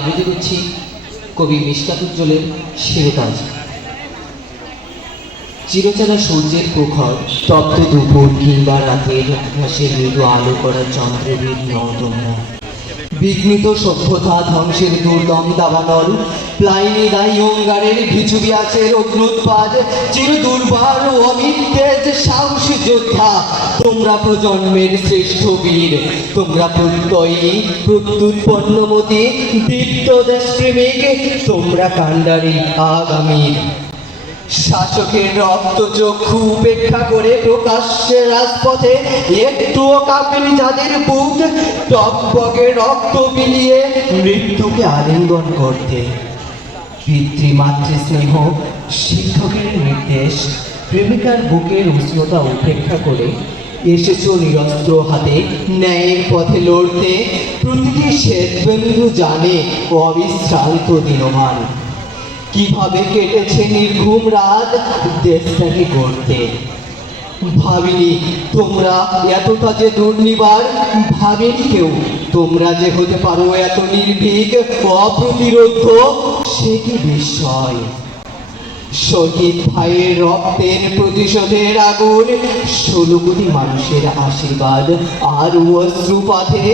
আবৃত্তি করছি কবি মিশকাতুজ্জ্বলের শিরোতাজ। চিরচেনা সূর্যের প্রখর তপ্ত দুপুর কিংবা রাতের আকাশের মৃদু আলো করা চন্দ্রবীর নও তোমরা। বিঘ্নিত সভ্যতা ধ্বংসের দুর্দম দাবানল, প্লাইনি দাই অঙ্গারের ভিচুবিয়াসের অগ্নুৎপাদ, চির দুর্বার ও অমিত্তেজ সাহসী যোদ্ধা। তোমরা প্রজন্মের শ্রেষ্ঠ বীর, তোমরা প্রত্যয়ী প্রত্যুৎপন্নমতি দীপ্ত দেশপ্রেমিক, তোমরা কাণ্ডারী আগামীর। শাসকের রক্তচক্ষু উপেক্ষা করে প্রকাশ্যে রাজপথে একটুও কাঁপেনি যাদের বুক, টকবগে রক্ত বিলিয়ে মৃত্যুকে আলিঙ্গন করতে। পিতৃমাতৃ স্নেহ, শিক্ষকের নির্দেশ, প্রেমিকার বুকের উষ্ণতা উপেক্ষা করে এসেছো নিরস্ত্র হাতে ন্যায়ের পথে লড়তে। প্রতিটি শ্বেতবিন্দু জানে অবিশ্রান্ত দিনমান, কিভাবে কেটেছে নির্ঘুম রাত দেশটাকে গড়তে। ভাবিনি তোমরা এতটা যে দুর্নিবার, ভাবিনি কেউ তোমরা যে হতে পারো এত নির্ভীক অপ্রতিরোধ। সে কি বিস্ময়! শহীদ ভাইয়ের রক্তের প্রতিশোধের আগুন, 16 কোটি মানুষের আশীর্বাদ আর অশ্রুপাতে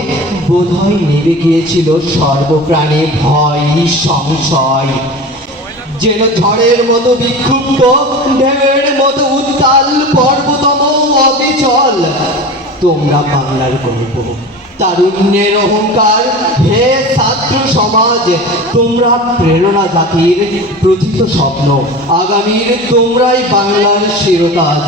বোধহয় নেমে গিয়েছিল সর্বপ্রাণী ভয় সংশয়। যেন ঝড়ের মতো বিক্ষুব্ধ, ঢেউয়ের মতো উত্তাল, পর্বতম অবিচল। তোমরা বাংলার গল্প, তারুণ্যের অহংকার। হে ছাত্র সমাজ, তোমরা প্রেরণা জাতির প্রথিত স্বপ্ন আগামীর, তোমরাই বাংলার শিরোতাজ।